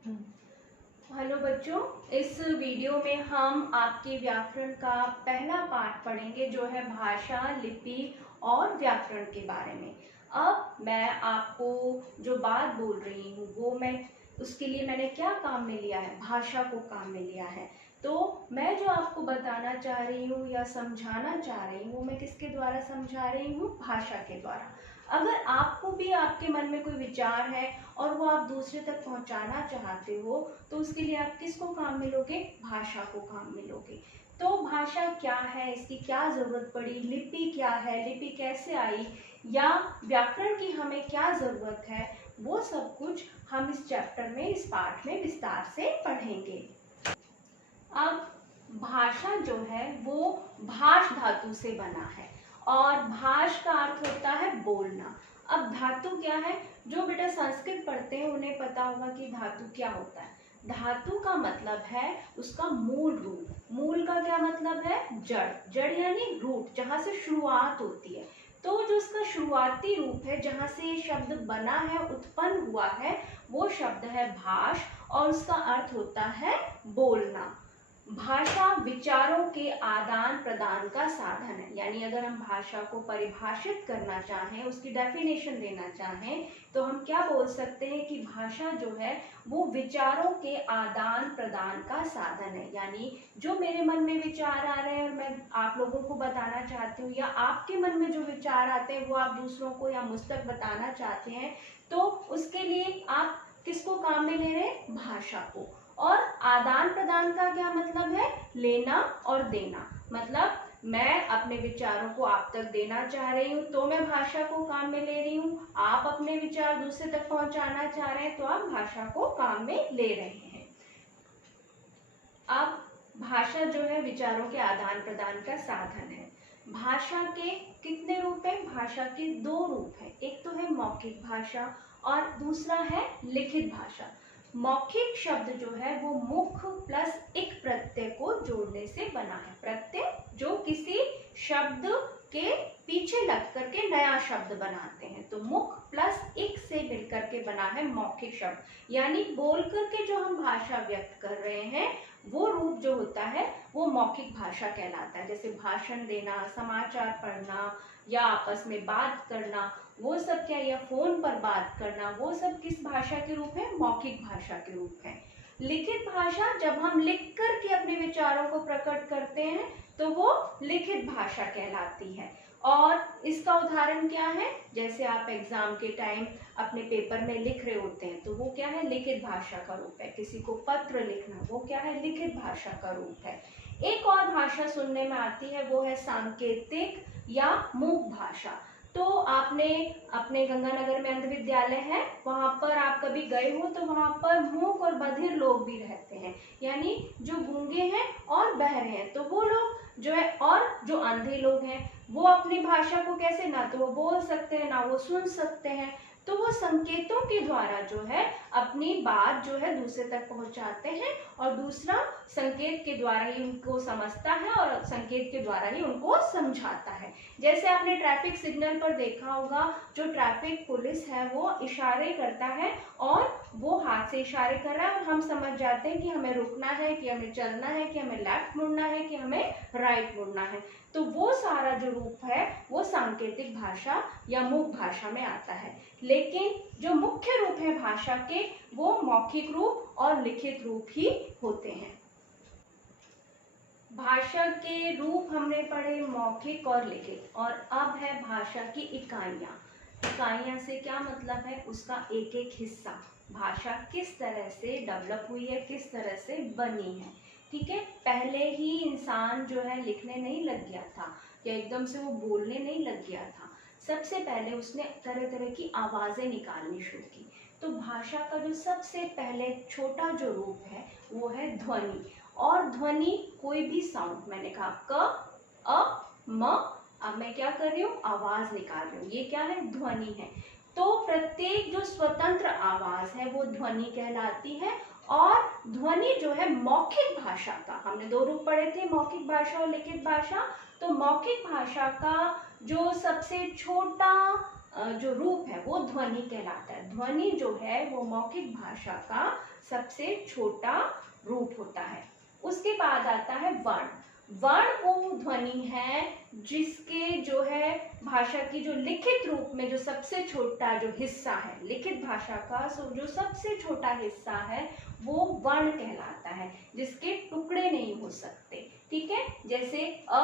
Hello बच्चों, इस video में हम आपके व्याकरण का पहला पाठ पढ़ेंगे जो है भाषा, लिपि और व्याकरण के बारे में। अब मैं आपको जो बात बोल रही हूँ वो उसके लिए मैंने क्या काम में लिया है, भाषा को काम में लिया है। तो मैं जो आपको बताना चाह रही हूँ या समझाना चाह रही हूँ, मैं किसके द्वारा समझा रही हूँ? भाषा के द्वारा। अगर आपको भी आपके मन में कोई विचार है और वो आप दूसरे तक पहुंचाना चाहते हो तो उसके लिए आप किसको काम में लोगे? भाषा को काम में लोगे। तो भाषा क्या है, इसकी क्या जरूरत पड़ी, लिपि क्या है, लिपि कैसे आई, या व्याकरण की हमें क्या जरूरत है, वो सब कुछ हम इस चैप्टर में, इस पाठ में विस्तार से पढ़ेंगे। अब भाषा जो है वो भाष धातु से बना है और भाष का अर्थ होता है बोलना। अब धातु क्या है? जो बेटा संस्कृत पढ़ते हैं उन्हें पता होगा कि धातु क्या होता है। धातु का मतलब है उसका मूल रूप। मूल का क्या मतलब है? जड़। जड़ यानी रूट, जहां से शुरुआत होती है। तो जो उसका शुरुआती रूप है, जहां से ये शब्द बना है, उत्पन्न हुआ है, वो शब्द है भाष और उसका अर्थ होता है बोलना। भाषा विचारों के आदान प्रदान का साधन है। यानी अगर हम भाषा को परिभाषित करना चाहें, उसकी डेफिनेशन देना चाहें, तो हम क्या बोल सकते हैं कि भाषा जो है वो विचारों के आदान प्रदान का साधन है। यानी जो मेरे मन में विचार आ रहे हैं और मैं आप लोगों को बताना चाहती हूँ, या आपके मन में जो विचार आते हैं वो आप दूसरों को या मुझ तक बताना चाहते हैं, तो उसके लिए आप किसको काम में ले रहे हैं? भाषा को। और आदान प्रदान का क्या मतलब है? लेना और देना। मतलब मैं अपने विचारों को आप तक देना चाह रही हूँ तो मैं भाषा को काम में ले रही हूँ, आप अपने विचार दूसरे तक पहुंचाना चाह रहे हैं तो आप भाषा को काम में ले रहे हैं। अब भाषा जो है विचारों के आदान प्रदान का साधन है। भाषा के कितने रूप हैं? भाषा के दो रूप हैं। एक तो है मौखिक भाषा और दूसरा है लिखित भाषा। मौखिक शब्द जो है वो मुख प्लस इक प्रत्यय को जोड़ने से बना है। प्रत्यय जो किसी शब्द के पीछे लग करके नया शब्द बनाते हैं, तो मुख प्लस इक से मिलकर के बना है मौखिक शब्द। यानी बोल करके जो हम भाषा व्यक्त कर रहे हैं वो रूप जो होता है वो मौखिक भाषा कहलाता है। जैसे भाषण देना, समाचार पढ़ना या आपस में बात करना, वो सब क्या, या फोन पर बात करना, वो सब किस भाषा के रूप है? मौखिक भाषा के रूप है। लिखित भाषा जब हम लिख कर के अपने विचारों को प्रकट करते हैं तो वो लिखित भाषा कहलाती है। और इसका उदाहरण क्या है? जैसे आप एग्जाम के टाइम अपने पेपर में लिख रहे होते हैं तो वो क्या है? लिखित भाषा का रूप है। किसी को पत्र लिखना, वो क्या है? लिखित भाषा का रूप है। एक और भाषा सुनने में आती है, वो है सांकेतिक या मूक भाषा। तो आपने अपने गंगानगर में अंध विद्यालय है, वहां पर आप कभी गए हो तो वहां पर मूक और बधिर लोग भी रहते हैं। यानी जो गूंगे हैं और बहरे हैं, तो वो लोग जो है, और जो अंधे लोग हैं वो अपनी भाषा को कैसे, ना तो वो बोल सकते हैं ना वो सुन सकते हैं, तो वो संकेतों के द्वारा जो है अपनी बात जो है दूसरे तक पहुंचाते हैं और दूसरा संकेत के द्वारा ही उनको समझता है और संकेत के द्वारा ही उनको समझाता है। जैसे आपने ट्रैफिक सिग्नल पर देखा होगा, जो ट्रैफिक पुलिस है वो इशारे करता है और वो हाथ से इशारे कर रहा है और हम समझ जाते हैं कि हमें रुकना है, कि हमें चलना है, कि हमें लेफ्ट मुड़ना है, कि हमें राइट मुड़ना है। तो वो सारा जो रूप है वो सांकेतिक भाषा या मूक भाषा में आता है। लेकिन जो मुख्य रूप है भाषा के वो मौखिक रूप और लिखित रूप ही होते हैं। भाषा के रूप हमने पढ़े मौखिक और लिखित, और अब है भाषा की इकाइयां। इकाइयां से क्या मतलब है? उसका एक एक हिस्सा। भाषा किस तरह से डेवलप हुई है, किस तरह से बनी है। ठीक है, पहले ही इंसान जो है लिखने नहीं लग गया था या एकदम से वो बोलने नहीं लग गया था। सबसे पहले उसने तरह तरह की आवाजें निकालनी शुरू की। तो भाषा का जो सबसे पहले छोटा जो रूप है वो है ध्वनि। और ध्वनि कोई भी साउंड, मैंने कहा क, अ, म, अब मैं क्या कर रही हूँ? आवाज निकाल रही हूँ, ये क्या है? ध्वनि है। तो प्रत्येक जो स्वतंत्र आवाज है वो ध्वनि कहलाती है। और ध्वनि जो है मौखिक भाषा का, हमने दो रूप पढ़े थे, मौखिक भाषा और लिखित भाषा। तो मौखिक भाषा का जो सबसे छोटा जो रूप है वो ध्वनि कहलाता है। ध्वनि जो है वो मौखिक भाषा का सबसे छोटा रूप होता है। उसके बाद आता है वर्ण। वर्ण वो ध्वनि है जिसके जो है भाषा की जो लिखित रूप में जो सबसे छोटा जो हिस्सा है, लिखित भाषा का जो सबसे छोटा हिस्सा है वो वर्ण कहलाता है, जिसके टुकड़े नहीं हो सकते। ठीक है, जैसे अ,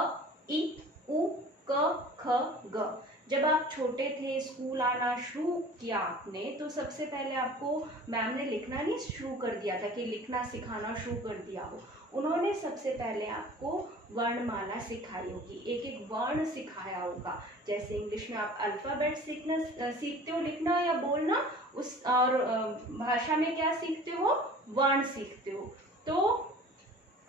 इ, उ, क, ख, ग। जब आप छोटे थे, स्कूल आना शुरू किया आपने, तो सबसे पहले आपको मैम ने लिखना नहीं शुरू कर दिया था कि लिखना सिखाना शुरू कर दिया हो। उन्होंने सबसे पहले आपको वर्णमाला सिखाई होगी, एक एक वर्ण सिखाया होगा। जैसे इंग्लिश में आप अल्फाबेट सीखते हो लिखना या बोलना, उस और भाषा में क्या सीखते हो, वर्ण सीखते हो। तो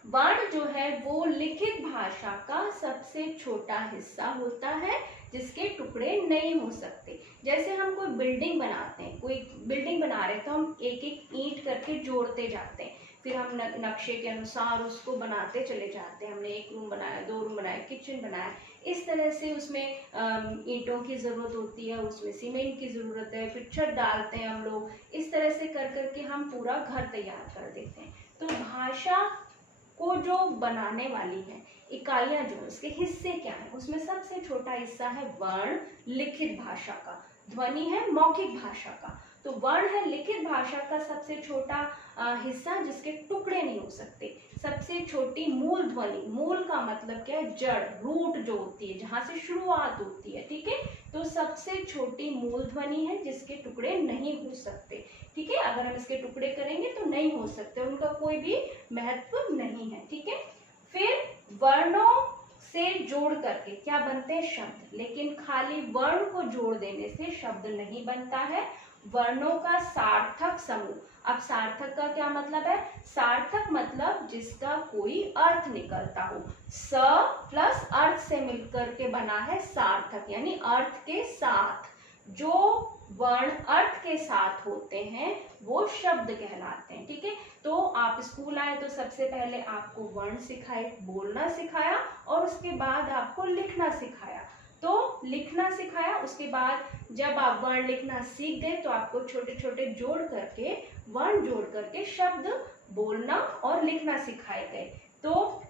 वर्ण जो है वो लिखित भाषा का सबसे छोटा हिस्सा होता है, जिसके टुकड़े नहीं हो सकते। जैसे हम कोई बिल्डिंग बनाते हैं, कोई बिल्डिंग बना रहे हैं तो हम एक एक ईंट करके जोड़ते जाते हैं, फिर हम नक्शे के अनुसार उसको बनाते चले जाते हैं। हमने एक रूम बनाया, 2 रूम बनाया, किचन बनाया, इस तरह से उसमें ईंटों की ज़रूरत होती है, उसमें सीमेंट की ज़रूरत है, फिर छत डालते हैं हम लोग। इस तरह से कर करके हम पूरा घर तैयार कर देते हैं। तो भाषा को जो बनाने वाली है इकाइयां, जो उसके हिस्से क्या है, उसमें सबसे छोटा हिस्सा है वर्ण, लिखित भाषा का। ध्वनि है मौखिक भाषा का, तो वर्ण है लिखित भाषा का सबसे छोटा हिस्सा, जिसके टुकड़े नहीं हो सकते। सबसे छोटी मूल ध्वनि, मूल का मतलब क्या है, जड़, रूट जो होती है, जहां से शुरुआत होती है। ठीक है, तो सबसे छोटी मूल ध्वनि है जिसके टुकड़े नहीं हो सकते। ठीक है, अगर हम इसके टुकड़े करेंगे तो नहीं हो सकते, उनका कोई भी महत्व नहीं है। ठीक है, फिर वर्णों से जोड़ करके क्या बनते हैं, शब्द। लेकिन खाली वर्ण को जोड़ देने से शब्द नहीं बनता है। वर्णों का सार्थक समूह। अब सार्थक का क्या मतलब है, सार्थक मतलब जिसका कोई अर्थ निकलता हो। स प्लस अर्थ से मिलकर के बना है सार्थक, यानी अर्थ के साथ। जो वर्ण अर्थ के साथ होते हैं वो शब्द कहलाते हैं। ठीक है, तो आप स्कूल आए तो सबसे पहले आपको वर्ण सिखाए, बोलना सिखाया, और उसके बाद आपको लिखना सिखाया। तो लिखना सिखाया, उसके बाद जब आप वर्ण लिखना सीख गए तो आपको छोटे छोटे जोड़ करके, वर्ण जोड़ करके शब्द बोलना और लिखना सिखाए गए। तो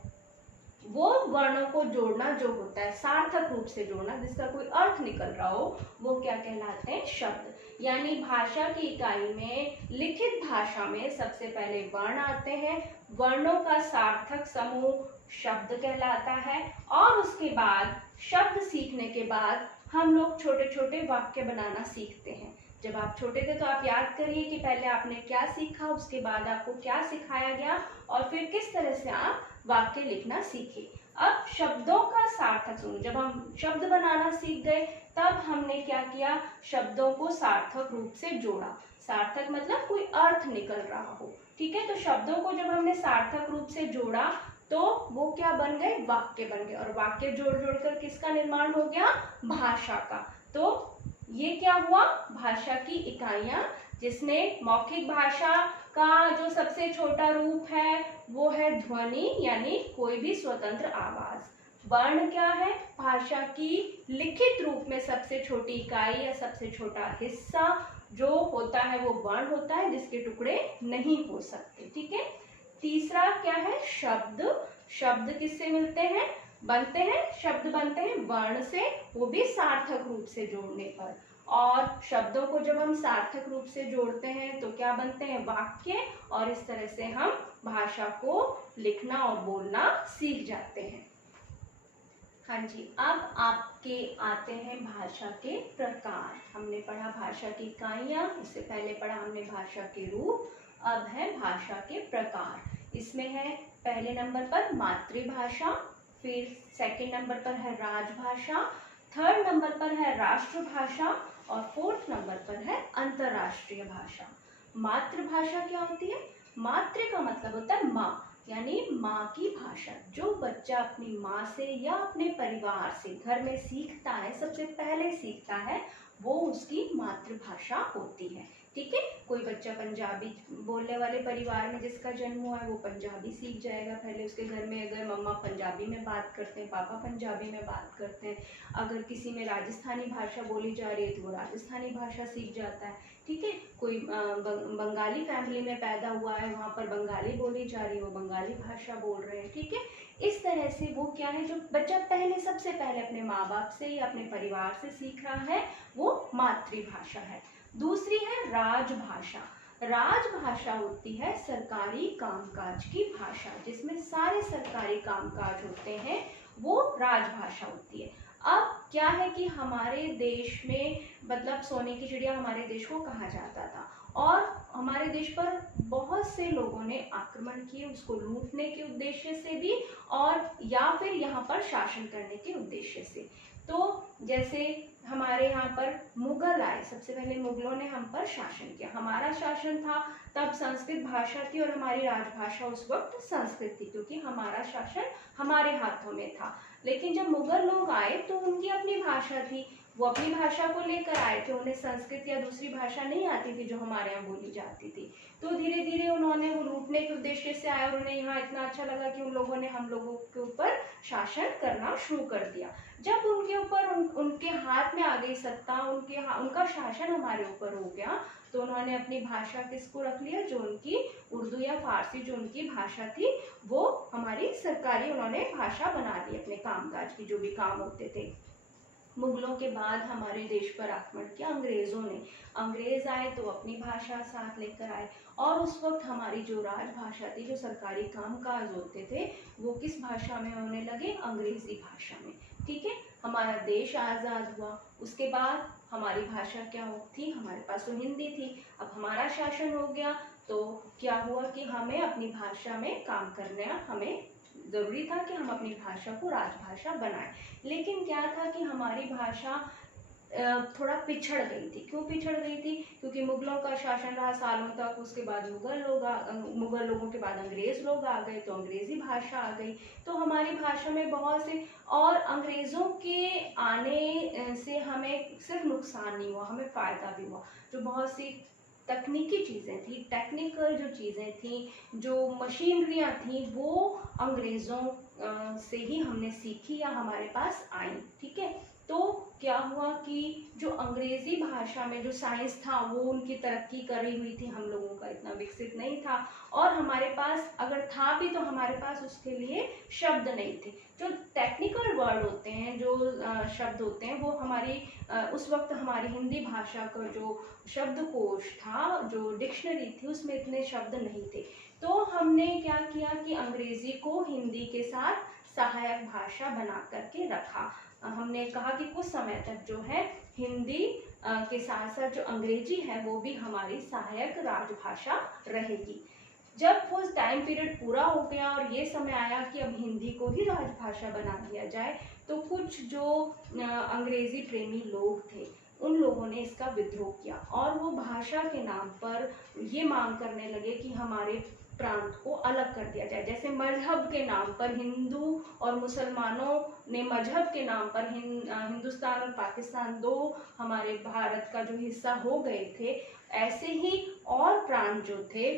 वो वर्णों को जोड़ना जो होता है, सार्थक रूप से जोड़ना, जिसका कोई अर्थ निकल रहा हो, वो क्या कहलाते हैं, शब्द। यानी भाषा की इकाई में, लिखित भाषा में सबसे पहले वर्ण आते हैं, वर्णों का सार्थक समूह शब्द कहलाता है, और उसके बाद शब्द सीखने के बाद हम लोग छोटे छोटे वाक्य बनाना सीखते हैं। जब आप छोटे थे तो आप याद करिए कि पहले आपने क्या सीखा, उसके बाद आपको क्या सिखाया गया, और फिर किस तरह से आप वाक्य लिखना सीखे। अब शब्दों का सार्थक समूह, जब हम शब्द बनाना सीख गए तब हमने क्या किया, शब्दों को सार्थक रूप से जोड़ा। सार्थक मतलब कोई अर्थ निकल रहा हो। ठीक है, तो शब्दों को जब हमने सार्थक रूप से जोड़ा तो वो क्या बन गए, वाक्य बन गए, और वाक्य जोड़ जोड़ कर किसका निर्माण हो गया, भाषा का। तो ये क्या हुआ, भाषा की इकाइयां, जिसमें मौखिक भाषा का जो सबसे छोटा रूप है वो है ध्वनि, यानी कोई भी स्वतंत्र आवाज। वर्ण क्या है, भाषा की लिखित रूप में सबसे छोटी इकाई या सबसे छोटा हिस्सा जो होता है वो वर्ण होता है, जिसके टुकड़े नहीं हो सकते। ठीक है, तीसरा क्या है, शब्द। शब्द किससे मिलते हैं, बनते हैं, शब्द बनते हैं वर्ण से, वो भी सार्थक रूप से जोड़ने पर। और शब्दों को जब हम सार्थक रूप से जोड़ते हैं तो क्या बनते हैं, वाक्य, और इस तरह से हम भाषा को लिखना और बोलना सीख जाते हैं। हाँ जी, अब आपके आते हैं भाषा के प्रकार। हमने पढ़ा भाषा की इकाइयां, इससे पहले पढ़ा हमने भाषा के रूप, अब है भाषा के प्रकार। इसमें है पहले नंबर पर मातृभाषा, फिर सेकंड नंबर पर है राजभाषा, थर्ड नंबर पर है राष्ट्रभाषा, और फोर्थ नंबर पर है अंतरराष्ट्रीय भाषा। मातृभाषा क्या होती है, मातृ का मतलब होता है माँ, यानी माँ की भाषा। जो बच्चा अपनी माँ से या अपने परिवार से घर में सीखता है, सबसे पहले सीखता है, वो उसकी मातृभाषा होती है। ठीक है। कोई बच्चा पंजाबी बोलने वाले परिवार में जिसका जन्म हुआ है वो पंजाबी सीख जाएगा पहले। उसके घर में अगर मम्मा पंजाबी में बात करते हैं, पापा पंजाबी में बात करते हैं, अगर किसी में राजस्थानी भाषा बोली जा रही है तो वो राजस्थानी भाषा सीख जाता है। ठीक है। कोई बंगाली फैमिली में पैदा हुआ है, वहाँ पर बंगाली बोली जा रही है, वो बंगाली भाषा बोल रहे हैं। ठीक है। इस तरह से वो क्या है, जो बच्चा पहले सबसे पहले अपने माँ बाप से या अपने परिवार से सीख रहा है वो मातृभाषा है। दूसरी है राजभाषा। राजभाषा होती है सरकारी कामकाज की भाषा, जिसमें सारे सरकारी कामकाज होते हैं, वो राजभाषा होती है। अब क्या है कि हमारे देश में मतलब सोने की चिड़िया हमारे देश को कहा जाता था, और हमारे देश पर बहुत से लोगों ने आक्रमण किए, उसको लूटने के उद्देश्य से भी और या फिर यहाँ पर शासन करने के उद्देश्य से। तो जैसे हमारे यहाँ पर मुगल आए, सबसे पहले मुगलों ने हम पर शासन किया, हमारा शासन था तब संस्कृत भाषा थी और हमारी राजभाषा उस वक्त संस्कृत थी, क्योंकि हमारा शासन हमारे हाथों में था। लेकिन जब मुगल लोग आए तो उनकी अपनी भाषा थी, वो अपनी भाषा को लेकर आए थे, उन्हें संस्कृत या दूसरी भाषा नहीं आती थी जो हमारे यहाँ बोली जाती थी। तो धीरे धीरे उन्होंने वो लूटने के उद्देश्य से आए और उन्हें यहाँ इतना अच्छा लगा कि उन लोगों ने हम लोगों के ऊपर शासन करना शुरू कर दिया। जब उनके ऊपर उनके हाथ में आ गई सत्ता, उनका शासन हमारे ऊपर हो गया, तो उन्होंने अपनी भाषा किसको रख लिया, जो उनकी उर्दू या फारसी जो उनकी भाषा थी वो हमारी सरकारी उन्होंने भाषा बना ली अपने कामकाज की, जो भी काम होते थे। मुगलों के बाद हमारे देश पर आक्रमण किया अंग्रेजों ने। अंग्रेज आए तो अपनी भाषा साथ लेकर आए, और उस वक्त हमारी जो राजभाषा थी, जो सरकारी कामकाज होते थे, वो किस भाषा में होने लगे, अंग्रेजी भाषा में। ठीक है। हमारा देश आज़ाद हुआ, उसके बाद हमारी भाषा क्या थी, हमारे पास तो हिंदी थी। अब हमारा शासन हो गया तो क्या हुआ कि हमें अपनी भाषा में काम करना हमें ज़रूरी था कि हम अपनी भाषा को राजभाषा बनाएं। लेकिन क्या था कि हमारी भाषा थोड़ा पिछड़ गई थी। क्यों पिछड़ गई थी, क्योंकि मुगलों का शासन रहा सालों तक, उसके बाद मुगल लोगों के बाद अंग्रेज लोग आ गए तो अंग्रेजी भाषा आ गई। तो हमारी भाषा में बहुत से, और अंग्रेज़ों के आने से हमें सिर्फ नुकसान नहीं हुआ, हमें फ़ायदा भी हुआ। जो बहुत सी तकनीकी चीज़ें थी, टेक्निकल जो चीज़ें थी, जो मशीनरियाँ थी, वो अंग्रेज़ों से ही हमने सीखी या हमारे पास आई। ठीक है। तो क्या हुआ कि जो अंग्रेज़ी भाषा में जो साइंस था वो उनकी तरक्की करी हुई थी, हम लोगों का इतना विकसित नहीं था, और हमारे पास अगर था भी तो हमारे पास उसके लिए शब्द नहीं थे। जो टेक्निकल वर्ड होते हैं, जो शब्द होते हैं, वो हमारी उस वक्त हमारी हिंदी भाषा का जो शब्दकोश था, जो डिक्शनरी थी, उसमें इतने शब्द नहीं थे। तो हमने क्या किया कि अंग्रेज़ी को हिंदी के साथ सहायक भाषा बना करके रखा। हमने कहा कि कुछ समय तक जो है हिंदी के साथ साथ जो अंग्रेजी है वो भी हमारी सहायक राजभाषा रहेगी। जब वो टाइम पीरियड पूरा हो गया और ये समय आया कि अब हिंदी को ही राजभाषा बना दिया जाए, तो कुछ जो अंग्रेजी प्रेमी लोग थे उन लोगों ने इसका विद्रोह किया, और वो भाषा के नाम पर ये मांग करने लगे कि हमारे प्रांत को अलग कर दिया जाए। जैसे मजहब के नाम पर हिंदू और मुसलमानों ने मजहब के नाम पर हिंदुस्तान और पाकिस्तान दो हमारे भारत का जो हिस्सा हो गए थे, ऐसे ही और प्रांत जो थे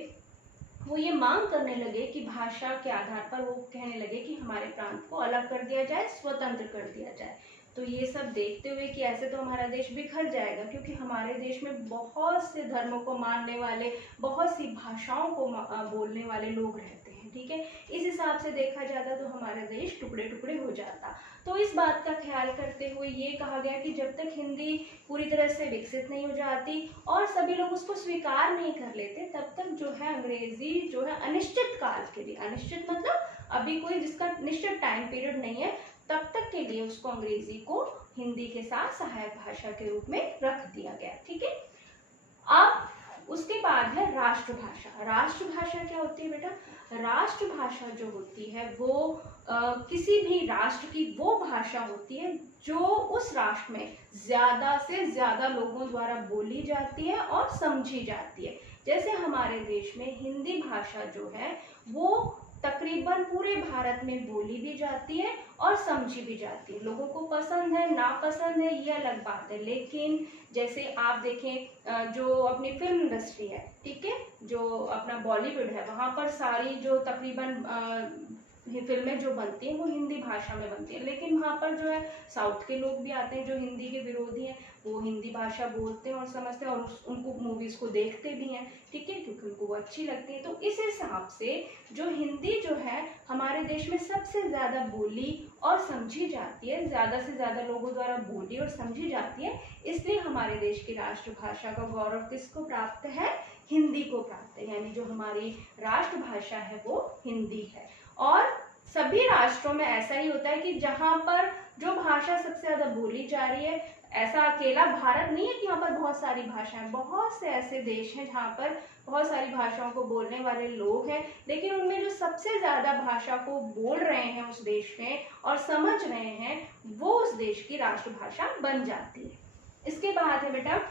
वो ये मांग करने लगे कि भाषा के आधार पर वो कहने लगे कि हमारे प्रांत को अलग कर दिया जाए, स्वतंत्र कर दिया जाए। तो ये सब देखते हुए कि ऐसे तो हमारा देश बिखर जाएगा, क्योंकि हमारे देश में बहुत से धर्मों को मानने वाले, बहुत सी भाषाओं को बोलने वाले लोग रहते हैं। ठीक है। इस हिसाब से देखा जाता तो हमारा देश टुकड़े टुकड़े हो जाता। तो इस बात का ख्याल करते हुए ये कहा गया कि जब तक हिंदी पूरी तरह से विकसित नहीं हो जाती और सभी लोग उसको स्वीकार नहीं कर लेते, तब तक जो है अंग्रेजी जो है अनिश्चित काल के लिए, अनिश्चित मतलब अभी कोई जिसका निश्चित टाइम पीरियड नहीं है, तब तक के लिए उसको अंग्रेजी को हिंदी के साथ सहायक भाषा के रूप में रख दिया गया। ठीक है। अब उसके बाद है राष्ट्रभाषा। राष्ट्रभाषा क्या होती है बेटा? राष्ट्रभाषा जो होती है वो किसी भी राष्ट्र की वो भाषा होती है जो उस राष्ट्र में ज़्यादा से ज़्यादा लोगों द्वारा बोली जाती है और समझी जाती है। जैसे हमारे देश में हिंदी भाषा जो है वो तकरीबन पूरे भारत में बोली भी जाती है और समझी भी जाती है। लोगों को पसंद है नापसंद है ये अलग बात है, लेकिन जैसे आप देखें जो अपनी फिल्म इंडस्ट्री है, ठीक है, जो अपना बॉलीवुड है, वहाँ पर सारी जो तकरीबन फिल्में जो बनती हैं वो हिंदी भाषा में बनती हैं, लेकिन वहाँ पर जो है साउथ के लोग भी आते हैं जो हिंदी के विरोधी हैं, वो हिंदी भाषा बोलते हैं और समझते हैं और उनको मूवीज़ को देखते भी हैं, ठीक है, क्योंकि उनको वो अच्छी लगती है। तो इस हिसाब से जो हिंदी जो है हमारे देश में सबसे ज़्यादा बोली और समझी जाती है, ज़्यादा से ज़्यादा लोगों द्वारा बोली और समझी जाती है, इसलिए हमारे देश की राष्ट्रभाषा का गौरव किसको प्राप्त है? हिंदी को प्राप्त है। यानी जो हमारी राष्ट्रभाषा है वो हिंदी है। और सभी राष्ट्रों में ऐसा ही होता है कि जहाँ पर जो भाषा सबसे ज़्यादा बोली जा रही है, ऐसा अकेला भारत नहीं है कि यहाँ पर बहुत सारी भाषाएं, बहुत से ऐसे देश हैं जहाँ पर बहुत सारी भाषाओं को बोलने वाले लोग हैं, लेकिन उनमें जो सबसे ज़्यादा भाषा को बोल रहे हैं उस देश में और समझ रहे हैं, वो उस देश की राष्ट्रभाषा बन जाती है। इसके बाद है बेटा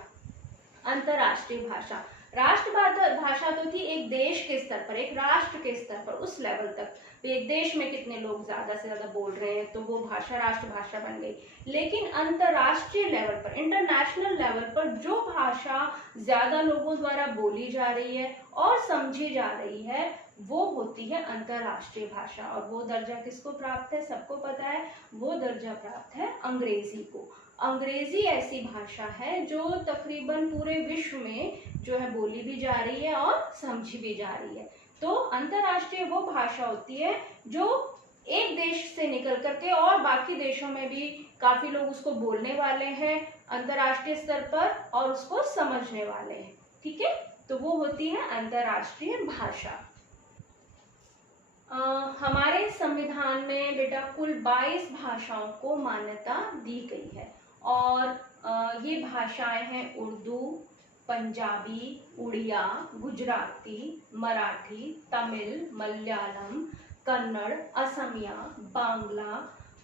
अंतर्राष्ट्रीय भाषा। भाषा तो थी एक देश के स्तर पर, एक राष्ट्र के स्तर पर, उस लेवल तक एक देश में कितने लोग ज्यादा से ज्यादा बोल रहे हैं तो वो भाषा राष्ट्रभाषा बन गई। लेकिन अंतर्राष्ट्रीय लेवल पर, इंटरनेशनल लेवल पर जो भाषा ज्यादा लोगों द्वारा बोली जा रही है और समझी जा रही है वो होती है अंतर्राष्ट्रीय भाषा। और वो दर्जा किसको प्राप्त है? सबको पता है, वो दर्जा प्राप्त है अंग्रेजी को। अंग्रेजी ऐसी भाषा है जो तकरीबन पूरे विश्व में जो है बोली भी जा रही है और समझी भी जा रही है। तो अंतर्राष्ट्रीय वो भाषा होती है जो एक देश से निकल करके और बाकी देशों में भी काफी लोग उसको बोलने वाले हैं अंतर्राष्ट्रीय स्तर पर और उसको समझने वाले हैं, ठीक है, तो वो होती है अंतर्राष्ट्रीय भाषा। हमारे संविधान में बेटा कुल 22 भाषाओं को मान्यता दी गई है और ये भाषाएं हैं उर्दू, पंजाबी, उड़िया, गुजराती, मराठी, तमिल, मलयालम, कन्नड़, असमिया, बांग्ला,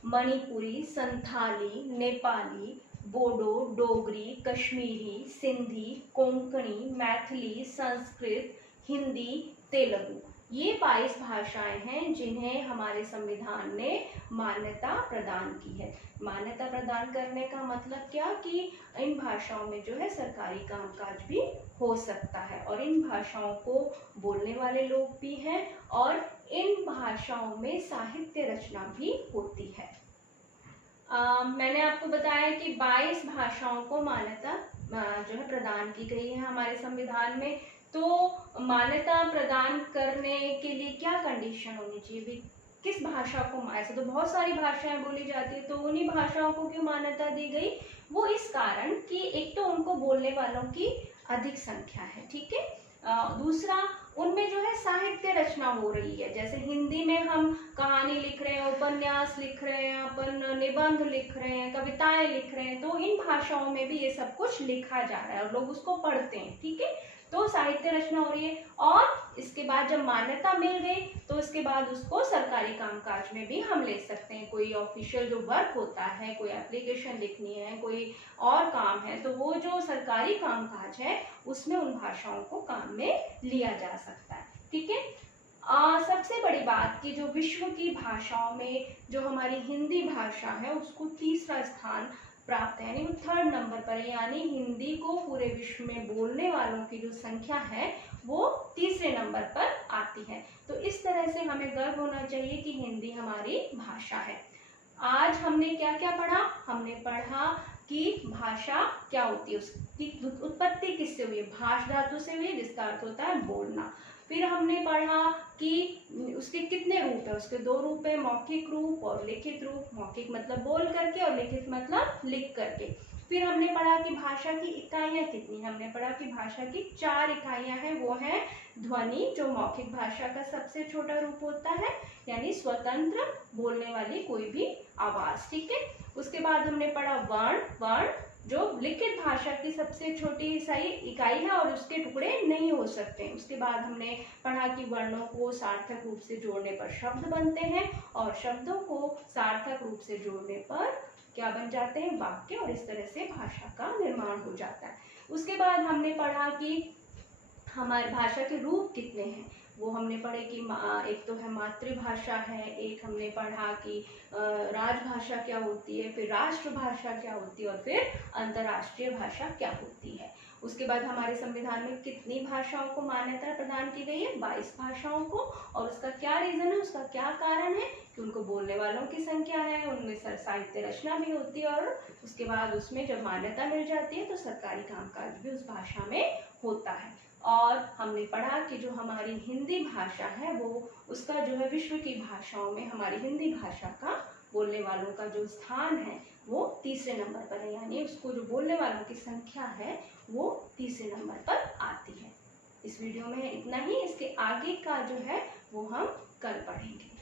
मणिपुरी, संथाली, नेपाली, बोडो, डोगरी, कश्मीरी, सिंधी, कोंकणी, मैथिली, संस्कृत, हिंदी, तेलुगु, ये 22 भाषाएं हैं जिन्हें हमारे संविधान ने मान्यता प्रदान की है। मान्यता प्रदान करने का मतलब क्या कि इन भाषाओं में जो है सरकारी कामकाज भी हो सकता है और इन भाषाओं को बोलने वाले लोग भी हैं और इन भाषाओं में साहित्य रचना भी होती है। मैंने आपको बताया कि 22 भाषाओं को मान्यता जो है प्रदान की गई है हमारे संविधान में। तो मान्यता प्रदान करने के लिए क्या कंडीशन होनी चाहिए? किस भाषा को, ऐसे तो बहुत सारी भाषाएं बोली जाती है, तो उन्हीं भाषाओं को क्यों मान्यता दी गई? वो इस कारण कि एक तो उनको बोलने वालों की अधिक संख्या है, ठीक है, दूसरा उनमें जो है साहित्य रचना हो रही है। जैसे हिंदी में हम कहानी लिख रहे हैं, उपन्यास लिख रहे हैं, अपन निबंध लिख रहे हैं, कविताएं लिख रहे हैं, तो इन भाषाओं में भी ये सब कुछ लिखा जा रहा है और लोग उसको पढ़ते हैं, ठीक है, तो साहित्य रचना हो रही है। और इसके बाद जब मान्यता मिल गई तो इसके बाद उसको सरकारी कामकाज में भी हम ले सकते हैं। कोई ऑफिशियल जो वर्क होता है, कोई एप्लीकेशन लिखनी है, कोई और काम है, तो वो जो सरकारी कामकाज है उसमें उन भाषाओं को काम में लिया जा सकता है, ठीक है। सबसे बड़ी बात कि जो विश्व की भाषाओं में जो हमारी हिंदी भाषा है उसको तीसरा स्थान प्राप्त है, यानी वो 3rd नंबर पर है, यानी हिंदी को पूरे विश्व में बोलने वालों की जो संख्या है वो तीसरे नंबर पर आती है। तो इस तरह से हमें गर्व होना चाहिए कि हिंदी हमारी भाषा है। आज हमने क्या क्या पढ़ा? हमने पढ़ा कि भाषा क्या होती है, उसकी उत्पत्ति किससे हुई है? भाष धातु से हुई है जिसका अर्थ होता है बोलना। फिर हमने पढ़ा कि उसके कितने रूप है, उसके 2 रूप है, मौखिक रूप और लिखित रूप। मौखिक मतलब बोल करके और लिखित मतलब लिख करके। फिर हमने पढ़ा कि भाषा की इकाइयां कितनी, हमने पढ़ा कि भाषा की 4 इकाइयां हैं, वो है ध्वनि जो मौखिक भाषा का सबसे छोटा रूप होता है, यानी स्वतंत्र बोलने वाली कोई भी आवाज, ठीक है। उसके बाद हमने पढ़ा वर्ण, वर्ण जो लिखित भाषा की सबसे छोटी इकाई है और उसके टुकड़े नहीं हो सकते। उसके बाद हमने पढ़ा कि वर्णों को सार्थक रूप से जोड़ने पर शब्द बनते हैं और शब्दों को सार्थक रूप से जोड़ने पर क्या बन जाते हैं? वाक्य, और इस तरह से भाषा का निर्माण हो जाता है। उसके बाद हमने पढ़ा कि हमारी भाषा के रूप कितने हैं। वो हमने पढ़े कि एक तो है मातृभाषा है, एक हमने पढ़ा कि राजभाषा क्या होती है, फिर राष्ट्रभाषा क्या होती है और फिर अंतर्राष्ट्रीय भाषा क्या होती है। उसके बाद हमारे संविधान में कितनी भाषाओं को मान्यता प्रदान की गई है? 22 भाषाओं को। और उसका क्या रीजन है, उसका क्या कारण है कि उनको बोलने वालों की संख्या है, उनमें साहित्य रचना भी होती है और उसके बाद उसमें जब मान्यता मिल जाती है तो सरकारी कामकाज भी उस भाषा में होता है। और हमने पढ़ा कि जो हमारी हिंदी भाषा है वो उसका जो है विश्व की भाषाओं में हमारी हिंदी भाषा का बोलने वालों का जो स्थान है वो तीसरे नंबर पर है, यानी उसको जो बोलने वालों की संख्या है वो तीसरे नंबर पर आती है। इस वीडियो में इतना ही, इसके आगे का जो है वो हम कल पढ़ेंगे।